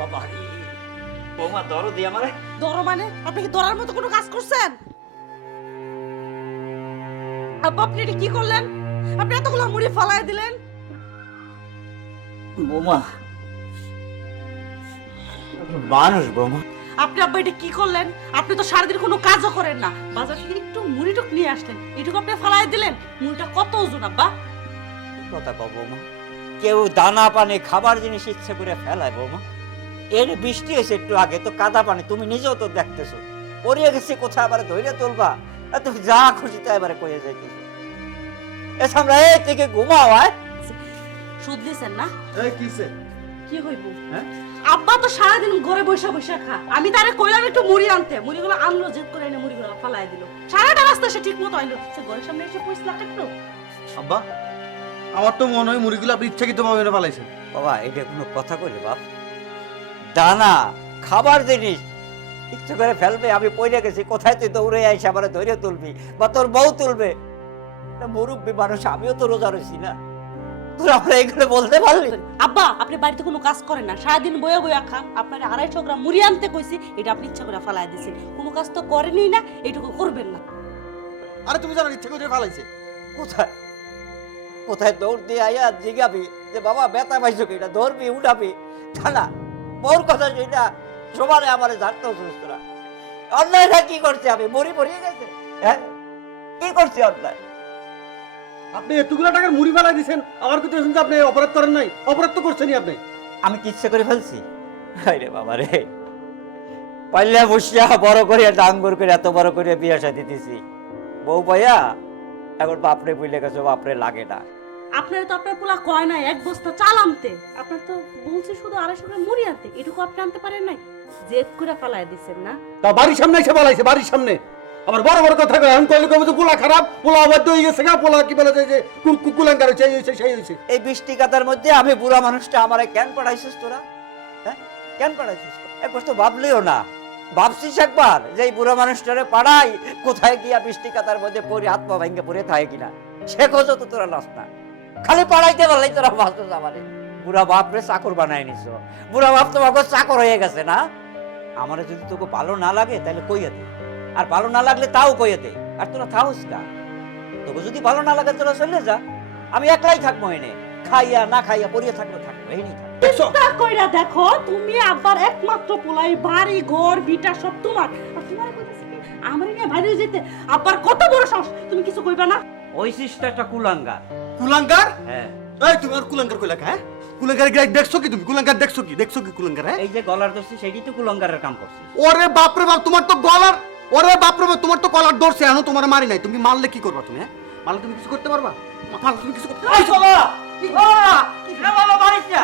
বাবা বৌমা দরো দিয়ে আমারে। দরো মানে আপনি কি দরার মতো কোনো কাজ করছেন? আব্বা আপনি এটা কি করলেন? আপনি এতগুলো মুড়ি ফালাই দিলেন। বৌমা মানুষ বৌমা। আপনি আব্বা এটা কি করলেন? আপনি তো সারাদিন কোনো কাজও করেন না, বাজার থেকে একটু মুড়িটুক নিয়ে আসলেন, এটুকু আপনি ফালাই দিলেন। মুড়িটা কত ওজন আব্বা? কথা কও বৌমা, কেউ দানা পানি খাবার জিনিস ইচ্ছে করে ফেলায় বৌমা? এর বৃষ্টি হয়েছে একটু আগে, তো কাদা পানি তুমি নিজেও তো দেখতেছো। পড়িয়ে গেছি কোথায় আবার ধৈর্য তুলবা? তুমি যা খুশি তাই এবারে কইয়ে যাইতেছো। এ সামরা এই থেকে ঘুমাও। সুদ দিছেন না? এই কিসে কি হইব? হ্যাঁ আব্বা তো সারাদিন ঘরে বসে বসে খা, আমি তারে কইলাম একটু মুড়ি আনতে, মুড়িগুলো আনলো, জেদ করে এনে মুড়িগুলো ফালাই দিল। সারাটা রাস্তা সে ঠিক মতো আইলো, সে ঘরের সামনে এসে পয়সা কাটলো। আব্বা আমার তো মনে হয় মুরগিগুলো আপনি ইচ্ছাকৃত ভাবে না ফালাইছেন। বাবা এটা কোনো কথা কইলে বাপ? দানা খাবার জিনিস ইচ্ছে করে ফেলবে? আমি পড়ে গেছি কোথায়, তুই দৌড়ে আইসা আবার ধৈর্য তুলবি বা তোর বউ তুলবে? মুরব্বী মানুষ, আমিও তো রোজা রয়েছি না, তোর আমরা এগুলো বলতে পারলি? আব্বা আপনি বাড়িতে কোনো কাজ করেন না, সারাদিন বয়ে বয়ে খান। আপনার 250 গ্রাম মুড়ি আনতে কইছি, এটা আপনি ইচ্ছা করে ফালাই দিয়েছেন। কোনো কাজ তো করেনই না, এইটুকু করবেন না। আরে তুমি জানো ইচ্ছা করে ফালাইছে। কোথায় কোথায় দৌড় দিয়ে আইয়া জিগাবি যে বাবা ব্যথা পাইছো কিনা, ধরবি উঠাবি? না, বউর কথা সেটা সমানে আমার ঝাড়তেও সুস্থরা। অন্যায়টা কি করছে? আমি মরি মরিয়ে গেছে। হ্যাঁ কি করছি অন্যায়? আপনি এতগুলো টাকার মুড়ি ফালাই দিয়েছেন, আমার কথা শুনতে আপনি অপরাধ করেন নাই? অপরাধ তো করছেনই আপনি। আমি কি ইচ্ছে করে ফেলছি? আরে বাবা রে, পাইলে বসিয়া বড় করিয়া ডাঙ্গর করে এত বড় করে বিয়া শাদী দিতেছি, বউ পাইয়া এখন বাপরে বুঝলে গেছো, বাপরে লাগে না। আপনার তো আপনার পোলা কয় নাই 1 বস্তা চাল আনতে, আপনার তো বলছে শুধু 250 গ্রাম মুড়ি আনতে, এটুকু আপনি আনতে পারেন নাই, জেদ করে ফালাই দিয়েছেন না? তা বাড়ির সামনে এসে ফালাইছে, বাড়ির সামনে আবার বড় বড় কথা কয়। আমি কইলে কবে তো পোলা খারাপ, পোলা অবাধ্য হয়ে গেছে, পোলা কি বলে যে কুকুলাঙ্গার হয়েছে, এই হয়েছে সেই হয়েছে। এই বৃষ্টি কাতার মধ্যে আমি বুড়া মানুষটা আমারে কেন পাঠাইছিস তোরা? হ্যাঁ কেন পাঠাইছিস? একবার তো ভাবলিও না, ভাবছিস একবার যে এই বুড়া মানুষটারে পাড়াই কোথায় গিয়া বৃষ্টি কাতার মধ্যে পড়ে হাত পা ভেঙে পড়ে থাকে কিনা? সে খোঁজ তো তোরা লাস না, খালি পাড়াইতে পারলেই তোরা ভাবছিস আমারে বুড়া বাপরে চাকর বানাই নিছ। বুড়া বাপ তোমাকে চাকর হয়ে গেছে না? আমারে যদি তোকে ভালো না লাগে তাহলে কইয়া দে, আর ভালো না লাগলে তাও কইয়া দে। আর তোরা থাকস না, তোকে যদি ভালো না লাগে তোরা চলে যা, আমি একলাই থাকবো এনে, খাইয়া না খাইয়া পড়িয়ে থাকবো থাকবো এই নেই। চিন্তা কইরা দেখো, তুমি আব্বার একমাত্র পোলাই, বাড়ি ঘর ভিটা সব তোমার, আর তোমার কইতাছে কি আমারে নিয়ে বাইরে যেতে? আব্বার কত বড় সাহস, তুমি কিছু কইবা না? ওই সিস্টারটা কুলাঙ্গার। কুলাঙ্গার? হ্যাঁ এই তুমি আর কুলাঙ্গার কইলা হ্যাঁ? কুলাঙ্গার দেখছো কি তুমি? কুলাঙ্গার দেখছো কি? দেখছো কি কুলাঙ্গার? হ্যাঁ এই যে গলার দোষী সেটাই তো কুলাঙ্গারের কাম করছে। ওরে বাপরে বাপ, তোমার তো গলার, ওরে বাপরে বাপ, তোমার তো কলার ধরছে, এখনো তোমার মারি নাই। তুমি মারলে কি করবা তুমি? হ্যাঁ মারলে তুমি কিছু করতে পারবা? মারলে তুমি কিছু করতে এই বাবা বাবা মারিস না,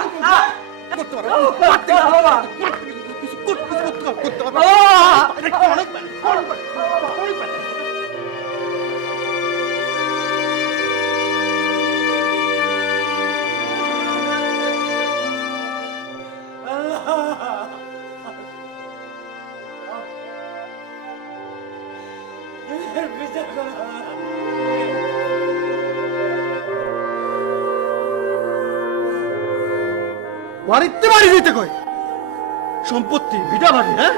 করতে পারবা? মারতে পারবা? কিছু করতে পারবা? অনেক পারে, অনেক পারে, অনেক পারে। বাড়িতে বাড়ি যেতে কই? সম্পত্তি ভিটা বাড়ি, হ্যাঁ